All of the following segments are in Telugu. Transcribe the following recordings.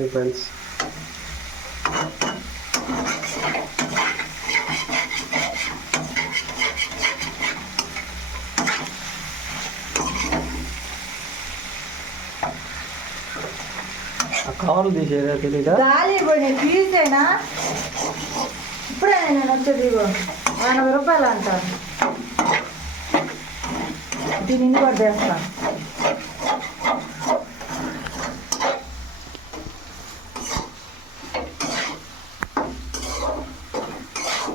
Hi friends. కవర్లు తీసేదా తెలీదా? గాలి పోయినాయి తీసేనా ఇప్పుడే నేను వచ్చేది. 80 రూపాయలు అంట. దీన్ని కూడా చేస్తా.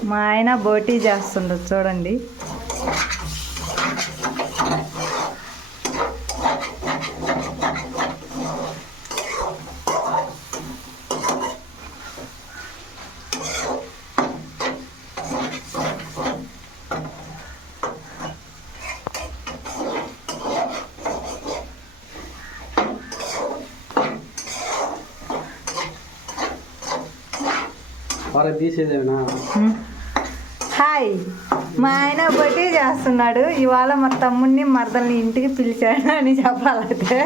మా ఆయన బోటీ చేస్తుండ్రు చూడండి. తీసేదేనా? హాయ్, మా ఆయన బట్టి చేస్తున్నాడు. ఇవాళ మా తమ్ముడిని మరదల్ని ఇంటికి పిలిచాడు అని చెప్పాలంటే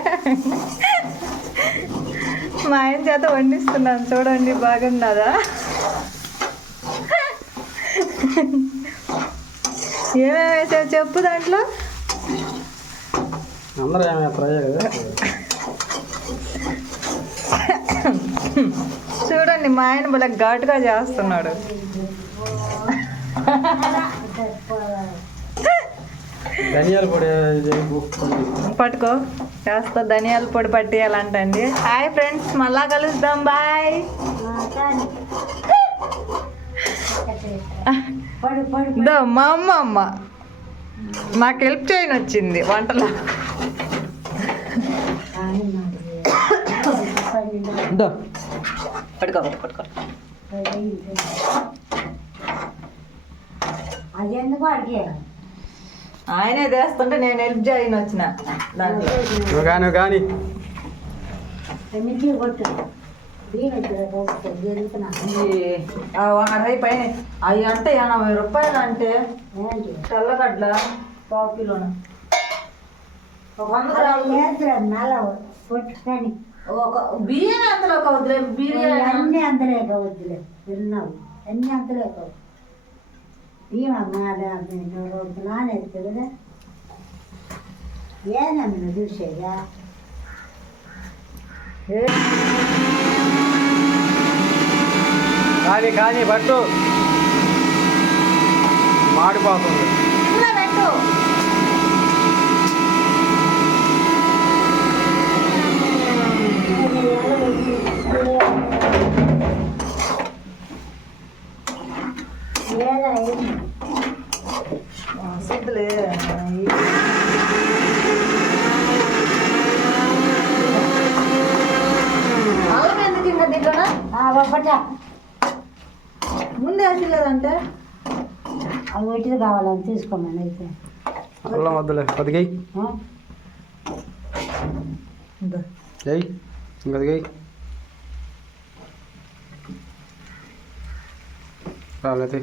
మా ఆయన చేత వండిస్తున్నాను చూడండి. బాగున్నదా? ఏమేమి వేసావు చెప్పు దాంట్లో. అందరూ ఏమేస్తారో కదా. చూడండి మా ఆయన భలే ఘాటుగా చేస్తున్నాడు. ధనియాల పొడి పట్టుకో కాస్త ధనియాల పొడి పట్టేయాలంటండి. హాయ్ ఫ్రెండ్స్, మళ్ళా కలుద్దాం. బాయ్. మా అమ్మ నాకు హెల్ప్ చేయని వచ్చింది వంటలో. పట్టుకో పట్టుకో. అది ఎందుకు అడిగే ఆయనే చేస్తుంటే నేను హెల్ప్ చేయని వచ్చిన దాంట్లో. కానీ కొట్టు అరవై పైన అవి అంటే 80 రూపాయలు. అంటే తెల్లగడ్డ పావు కిలోన 100 గ్రాములు. కొట్టుకొని ఒక బిర్యానీ అంతలో వద్దులే. బిర్యానీ అన్నీ అందులో వద్దులే. తిన్నావు అన్నీ అందులో రోజు నానేస్తుంది కదా. ఏనన్నా చూసేదా కానీ పట్టు మాడిపోతుంది. సిద్ధులే అల్లం ఎందుకు ఇంకా దీంట్లోనా? ఒక్కట ముందే వేసలేదంటే అవి ఒకటిది కావాలని తీసుకోమని అయితే అల్లం వద్దులే. కొద్దిగా ఇంకొద్దిగా రాలేదు.